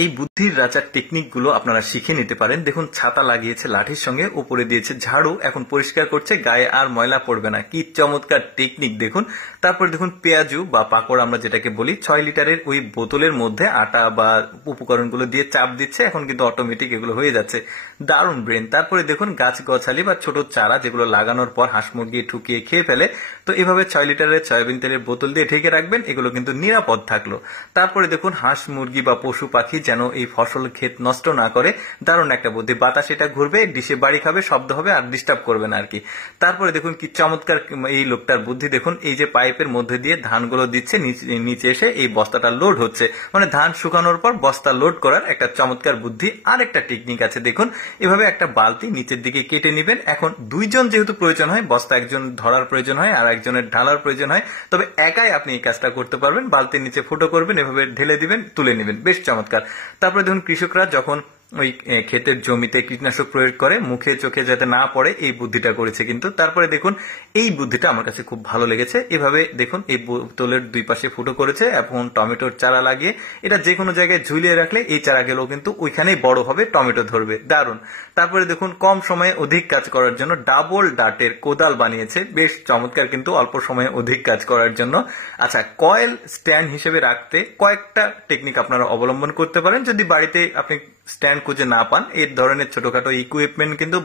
এই বুদ্ধির রাজার টেকনিক গুলো আপনারা শিখে নিতে পারেন। দেখুন ছাতা লাগিয়েছে লাঠির সঙ্গে, উপরে দিয়েছে ঝাড়ু, এখন পরিষ্কার করছে, গায়ে আর ময়লা পড়বে না। কি চমৎকার টেকনিক দেখুন। তারপরে দেখুন পেঁয়াজু বা পাকড় আমরা যেটাকে বলি, 6 লিটারের ওই বোতলের মধ্যে আটা বা উপকরণগুলো দিয়ে চাপ দিচ্ছে, এখন কিন্তু অটোমেটিক এগুলো হয়ে যাচ্ছে। দারুণ ব্রেন। তারপরে দেখুন গাছ গছালি বা ছোট চারা যেগুলো লাগানোর পর হাঁস মুরগি ঠুকিয়ে খেয়ে ফেলে, তো এভাবে 6 লিটারের সয়াবিন তেলের বোতল দিয়ে ঢেকে রাখবেন, এগুলো কিন্তু নিরাপদ থাকলো। তারপরে দেখুন হাঁস মুরগি বা পশু পাখি যেন এই ফসল ক্ষেত নষ্ট না করে, দারুণ একটা বুদ্ধি। বাতাস এটা ঘুরবে, ডিশে বাড়ি খাবে, শব্দ হবে, আর ডিস্টার্ব করবে না আর কি। তারপরে দেখুন কি চমৎকার এই লোকটার বুদ্ধি। দেখুন এই যে পাইপের মধ্যে দিয়ে ধানগুলো দিচ্ছে, নিচে এসে এই বস্তাটা লোড হচ্ছে, মানে ধান শুকানোর পর বস্তা লোড করার একটা চমৎকার বুদ্ধি। আর একটা টেকনিক আছে দেখুন, এভাবে একটা বালতি নিচের দিকে কেটে নিবেন। এখন দুইজন যেহেতু প্রয়োজন হয়, বস্তা একজন ধরার প্রয়োজন হয় আর একজনের ঢালার প্রয়োজন হয়, তবে একাই আপনি এই কাজটা করতে পারবেন। বালতির নিচে ফুটো করবেন, এভাবে ঢেলে দিবেন, তুলে নেবেন, বেশ চমৎকার। তারপরে দেখুন কৃষকরা যখন ওই ক্ষেতের জমিতে কীটনাশক প্রয়োগ করে মুখে চোখে যাতে না পড়ে, এই বুদ্ধিটা করেছে কিন্তু। তারপরে দেখুন এই বুদ্ধিটা আমার কাছে খুব ভালো লেগেছে। এভাবে দেখুন এই বোতলের দুই পাশে ফুটো করেছে, এখন টমেটোর চারা লাগিয়ে এটা যে কোনো জায়গায় ঝুলিয়ে রাখলে এই চারাগুলো কিন্তু ওইখানেই বড় হবে, টমেটো ধরবে, দারুণ। তারপরে দেখুন কম সময়ে অধিক কাজ করার জন্য ডাবল ডাটের কোদাল বানিয়েছে, বেশ চমৎকার কিন্তু অল্প সময়ে অধিক কাজ করার জন্য। আচ্ছা, কয়েল স্ট্যান্ড হিসেবে রাখতে কয়েকটা টেকনিক আপনারা অবলম্বন করতে পারেন। যদি বাড়িতে আপনি স্ট্যান্ড খুঁজে না পান, এই ধরনের ছোটখাটো ইকুইপমেন্ট কিন্তু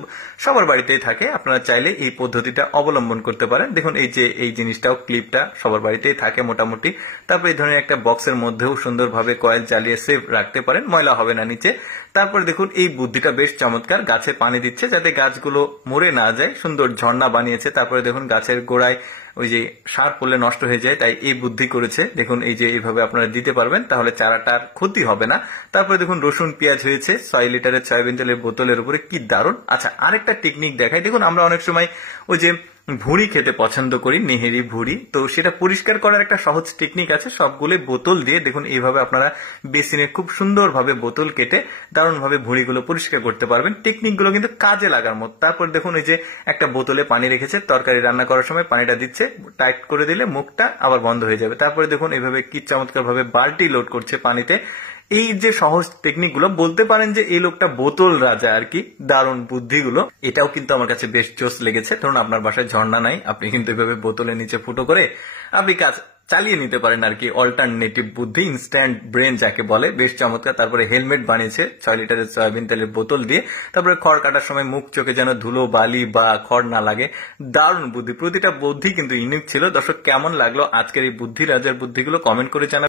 সবার বাড়িতেই থাকে, আপনারা চাইলে এই পদ্ধতিটা অবলম্বন করতে পারেন। দেখুন এই যে এই জিনিসটাও, ক্লিপটা সবার বাড়িতেই থাকে মোটামুটি। তারপরে এই ধরনের একটা বক্সের মধ্যেও সুন্দরভাবে কয়েল চালিয়ে সেভ রাখতে পারেন, ময়লা হবে না নিচে। তারপরে দেখুন এই বুদ্ধিটা বেশ চমৎকার, গাছে পানি দিচ্ছে যাতে গাছগুলো মরে না যায়, সুন্দর ঝর্ণা বানিয়েছে। তারপরে দেখুন গাছের গোড়ায় ওই যে সার পড়লে নষ্ট হয়ে যায়, তাই এই বুদ্ধি করেছে। দেখুন এই যে এইভাবে আপনারা দিতে পারবেন, তাহলে চারাটার ক্ষতি হবে না। তারপরে দেখুন রসুন পেঁয়াজ হয়েছে 6 লিটারের সয়াবিন তেলের বোতলের উপরে, কি দারুণ। আচ্ছা, আরেকটা টেকনিক দেখাই। দেখুন আমরা অনেক সময় ওই যে ভুঁড়ি খেতে পছন্দ করি, নেহেরি ভুঁড়ি, তো সেটা পরিষ্কার করার একটা সহজ টেকনিক আছে। সবগুলো বোতল দিয়ে দেখুন এইভাবে আপনারা বেসিনে খুব সুন্দরভাবে বোতল কেটে দারুণভাবে ভুঁড়িগুলো পরিষ্কার করতে পারবেন। টেকনিকগুলো কিন্তু কাজে লাগার মতো। তারপর দেখুন এই যে একটা বোতলে পানি রেখেছে, তরকারি রান্না করার সময় পানিটা দিচ্ছে, টাইট করে দিলে মুখটা আবার বন্ধ হয়ে যাবে। তারপরে দেখুন এইভাবে কি চমৎকার ভাবে বালতি লোড করছে পানিতে। এই যে সহজ টেকনিক গুলো, বলতে পারেন যে এই লোকটা বোতল রাজা আর কি। দারুণ বুদ্ধিগুলো, এটাও কিন্তু আমার কাছে বেশ জোস লেগেছে। ধরুন আপনার বাসায় ঝর্ণা নাই, আপনি কিন্তু এভাবে বোতলের নিচে ফুটো করে আপনি কাজ চালিয়ে নিতে পারেন আর কি। অল্টারনেটিভ বুদ্ধি, ইনস্ট্যান্ট ব্রেন যাকে বলে, বেশ চমৎকার। তারপরে হেলমেট বানিয়েছে 6 লিটারের সয়াবিন তেলের বোতল দিয়ে। তারপরে খড় কাটার সময় মুখ চোখে যেন ধুলো বালি বা খড় না লাগে, দারুণ বুদ্ধি। প্রতিটা বুদ্ধি কিন্তু ইউনিক ছিল। দর্শক কেমন লাগলো আজকের এই বুদ্ধি রাজার বুদ্ধিগুলো কমেন্ট করে জানাবেন।